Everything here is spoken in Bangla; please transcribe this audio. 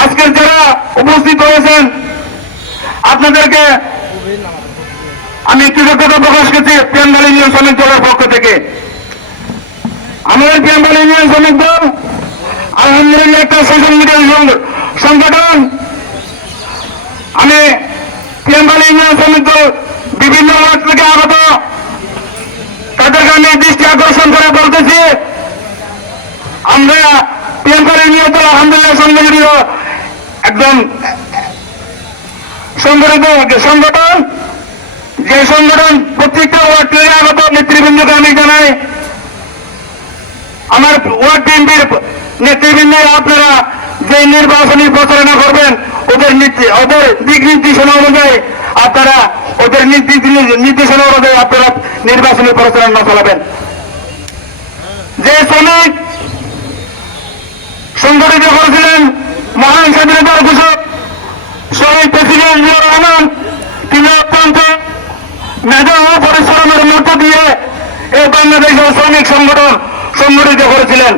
আজকের যারা উপস্থিত হয়েছেন, আপনাদেরকে আমি কৃতজ্ঞতা প্রকাশ করছি পিয়ানবাড়ি ইউনিয়ন শ্রমিক দলের পক্ষ থেকে। আমাদের পিয়ানবাড়ি ইউনিয়ন শ্রমিক দল, আলহামদুলিল্লাহ একটা সোশ্যাল মিডিয়া সংগঠন। আমি পিয়ানবাড়ি ইউনিয়ন শ্রমিক দল বিভিন্ন ওয়ার্ড থেকে আগত তাদেরকে আমি দৃষ্টি আকর্ষণ করে বলতেছি। আমরা ইউনিয়ন দল আলহামদুলিল্লাহ সংগঠিত একদম সংগঠিত সংগঠন, যে সংগঠন প্রত্যেকটা ওয়ার্ড থেকে আগত নেতৃবৃন্দকে আমি জানাই। আমার ওয়ার্ড বিএনপির নেতৃবৃন্দ আপনারা যে নির্বাচনী প্রচারণা করবেন, ওদের ওদের দিক নির্দেশনা অনুযায়ী আপনারা ওদের নির্দেশ- নির্দেশনা অনুযায়ী আপনারা নির্বাচনী প্রচারণা চালাবেন। যে শ্রমিক সংগঠিত করেছিলেন মহান স্বাধীনতার ঘোষক শহীদ প্রেসিডেন্ট জিয়া রহমান, তিনি অত্যন্ত মেধা ও পরিশ্রমের মধ্য দিয়ে এই বাংলাদেশের শ্রমিক সংগঠন সংগঠিত করেছিলেন।